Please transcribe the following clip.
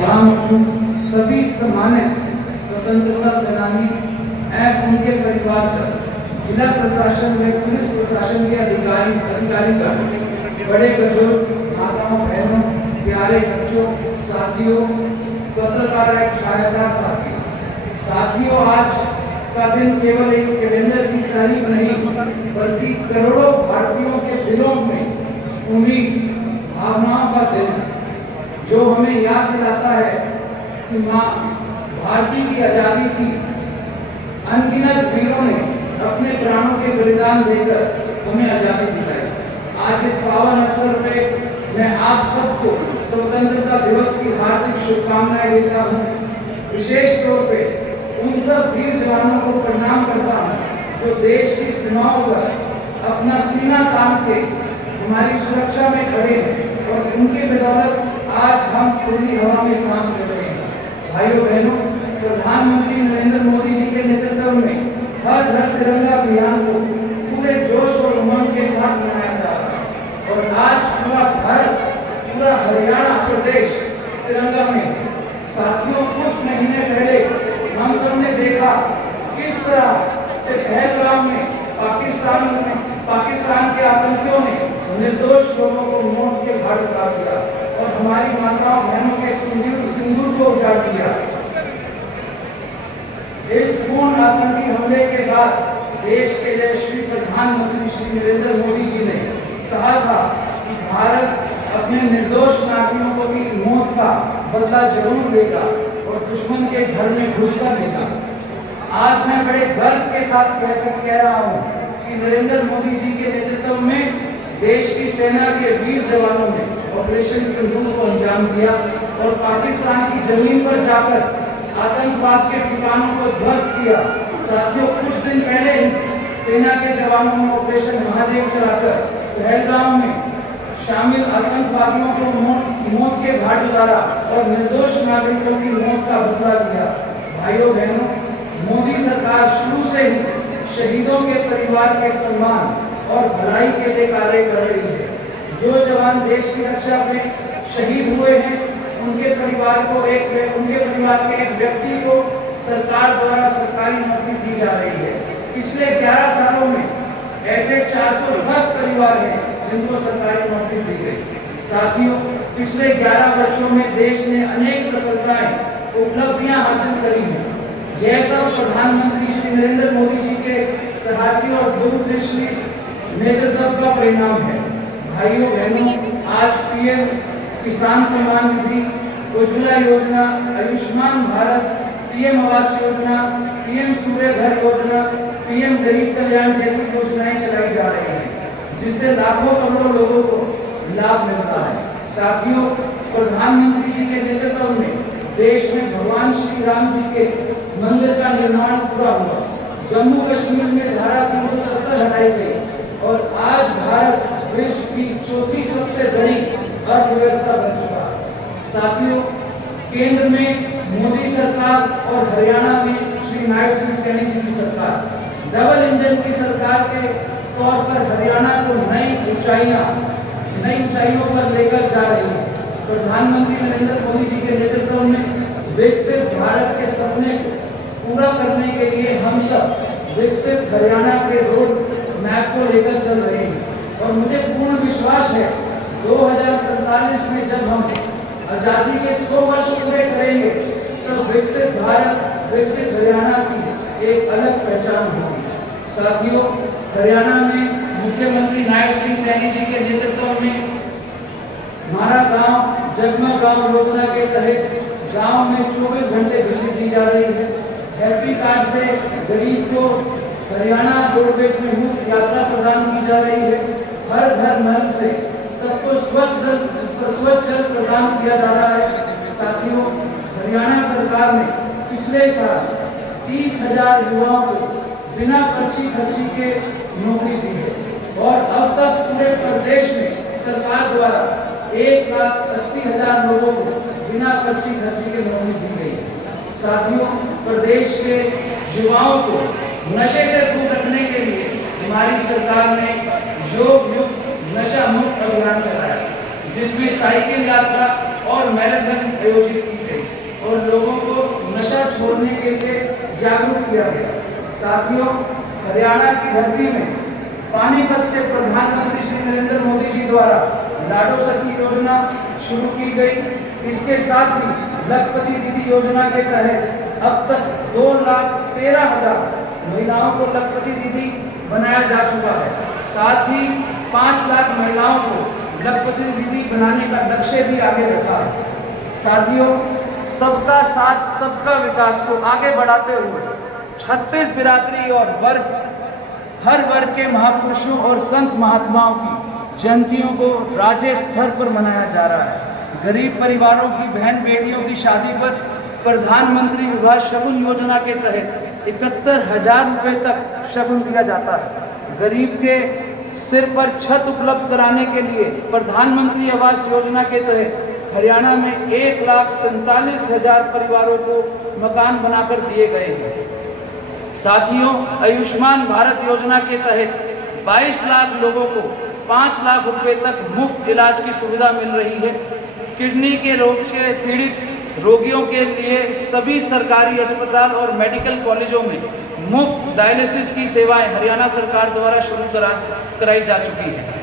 जहाँ हम सभी सम्मानित स्वतंत्रता सेनानी एवं उनके परिवार तक जिला प्रशासन में पुलिस प्रशासन के अधिकारीगण, बड़े बुजुर्ग, माताओं बहनों, प्यारे बच्चों, साथियों, पत्रकार एवं साथियों, आज का दिन केवल एक कैलेंडर की तारीख नहीं बल्कि करोड़ों भारतीयों के दिलों में उम्मीद, भावनाओं का दिन है, जो हमें याद दिलाता है कि माँ भारती की आज़ादी की अनगिनत वीरों ने अपने प्राणों के बलिदान देकर हमें आज़ादी दिलाई। आज इस पावन अवसर पे मैं आप सबको स्वतंत्रता दिवस की हार्दिक शुभकामनाएं देता हूँ। विशेष तौर पे उन सब वीर जवानों को प्रणाम करता हूँ जो देश की सीमाओं पर अपना सीना तान के हमारी सुरक्षा में खड़े हैं और उनकी बदौलत आज हम खुली हवा में सांस ले रहे हैं। भाइयों बहनों, प्रधानमंत्री नरेंद्र मोदी जी के नेतृत्व में हर घर तिरंगा अभियान को पूरे जोश और उमंग के साथ मनाया जा रहा है और आज पूरा भारत, पूरा हरियाणा प्रदेश तिरंगा में। साथियों, कुछ महीने पहले हम सब ने देखा किस तरह से पहलगाम में पाकिस्तान के आतंकियों ने निर्दोष लोगों को मौत के घाट उतार दिया और हमारी माताओं बहनों के सिंदूर को उजाड़ दिया। इस पूर्ण आतंकी हमले के बाद देश के यशस्वी प्रधानमंत्री श्री नरेंद्र मोदी जी ने कहा था कि भारत अपने निर्दोष नागरिकों की मौत का बदला जरूर लेगा और दुश्मन के घर में घुसकर लेगा। आज मैं बड़े गर्व के साथ कह रहा हूँ कि नरेंद्र मोदी जी के नेतृत्व में देश की सेना के वीर जवानों ने ऑपरेशन सिंदूर को अंजाम दिया और पाकिस्तान की जमीन पर जाकर आतंकवाद के ठिकानों को ध्वस्त किया। साथियों, कुछ दिन पहले सेना के जवानों ने ऑपरेशन महादेव चलाकर पहलगाम में शामिल आतंकवादियों को मौत के घाट उतारा और निर्दोष नागरिकों की मौत का बदला लिया। भाइयों बहनों, मोदी सरकार शुरू से ही शहीदों के परिवार के सम्मान और भलाई के लिए कार्य कर रही है। जो जवान देश की रक्षा में शहीद हुए हैं उनके परिवार के एक व्यक्ति को सरकार द्वारा सरकारी नौकरी दी जा रही है। पिछले 11 सालों में ऐसे 410 परिवार हैं जिनको सरकारी नौकरी दी गई। साथियों, पिछले 11 वर्षों में देश ने अनेक सफलताएं, उपलब्धियां हासिल करी हैं। यह सब प्रधानमंत्री श्री नरेंद्र मोदी जी के साहसी और दूरदृष्टि नेतृत्व का परिणाम है। भाइयों बहनों, आज पीएम किसान सम्मान निधि, उज्ज्वला योजना, आयुष्मान भारत, पीएम आवास योजना, पीएम सूर्य घर योजना, पीएम गरीब कल्याण जैसी योजनाएं चलाई जा रही हैं, जिससे लाखों करोड़ों लोगों को लाभ मिलता है। साथियों, प्रधानमंत्री जी के नेतृत्व में देश में भगवान श्री राम जी के मंदिर का निर्माण पूरा हुआ। जम्मू कश्मीर में धारा 370 हटाई गई और आज भारत विश्व की चौथी सबसे बड़ी अर्थव्यवस्था बन चुका है। साथियों, केंद्र में मोदी सरकार और हरियाणा में श्री नायब सिंह सैनी जी की सरकार, डबल इंजन की सरकार के तौर पर हरियाणा को नई ऊंचाइयों पर लेकर जा रही है। प्रधानमंत्री नरेंद्र मोदी जी के नेतृत्व में विकसित भारत के सपने को पूरा करने के लिए हम सब विकसित हरियाणा के रोड मैप को लेकर चल रहे हैं और मुझे पूर्ण विश्वास है 2047 में जब हम आजादी के 100 वर्ष पूरे करेंगे तो विकसित भारत, विकसित हरियाणा की एक अलग पहचान होगी। साथियों, हरियाणा में मुख्यमंत्री नायब सिंह सैनी जी के नेतृत्व में हमारा गांव जगमग गांव योजना के तहत गांव में 24 घंटे बिजली दी जा रही है। हैप्पी कार्ड से गरीब को हरियाणा रोडवेज में मुफ्त यात्रा प्रदान की जा रही है। हर घर नल से सबको स्वच्छ जल प्रदान किया जा रहा है। साथियों, हरियाणा सरकार ने पिछले साल 30,000 युवाओं को बिना पर्ची खर्ची के नौकरी दी है और अब तक पूरे प्रदेश में सरकार द्वारा 1,80,000 लोगों को बिना पर्ची खर्ची के नौकरी दी गई है। साथियों, प्रदेश के युवाओं को नशे से दूर रखने के लिए हमारी सरकार ने योग युक्त नशा मुक्त अभियान चलाया, जिसमें साइकिल यात्रा और मैराथन आयोजित की गई। करने के लिए जागरूक किया गया। साथियों, हरियाणा की धरती में पानीपत से प्रधानमंत्री श्री नरेंद्र मोदी जी द्वारा लाडो सखी योजना शुरू की गई। इसके साथ ही लखपति दीदी योजना के तहत अब तक 2,13,000 महिलाओं को लखपति दीदी बनाया जा चुका है। साथ ही 5 लाख महिलाओं को लखपति दीदी बनाने का लक्ष्य भी आगे रखा है। साथियों, सबका साथ सबका विकास को आगे बढ़ाते हुए 36 बिरादरी और हर वर्ग के महापुरुषों और संत महात्माओं की जयंतियों को राज्य स्तर पर मनाया जा रहा है। गरीब परिवारों की बहन बेटियों की शादी पर प्रधानमंत्री विवाह शगुन योजना के तहत 71,000 रुपये तक शगुन दिया जाता है। गरीब के सिर पर छत उपलब्ध कराने के लिए प्रधानमंत्री आवास योजना के तहत हरियाणा में 1,47,000 परिवारों को मकान बनाकर दिए गए हैं। साथियों, आयुष्मान भारत योजना के तहत 22 लाख लोगों को 5 लाख रुपए तक मुफ्त इलाज की सुविधा मिल रही है। किडनी के रोग से पीड़ित रोगियों के लिए सभी सरकारी अस्पताल और मेडिकल कॉलेजों में मुफ्त डायलिसिस की सेवाएं हरियाणा सरकार द्वारा शुरू कराई जा चुकी हैं।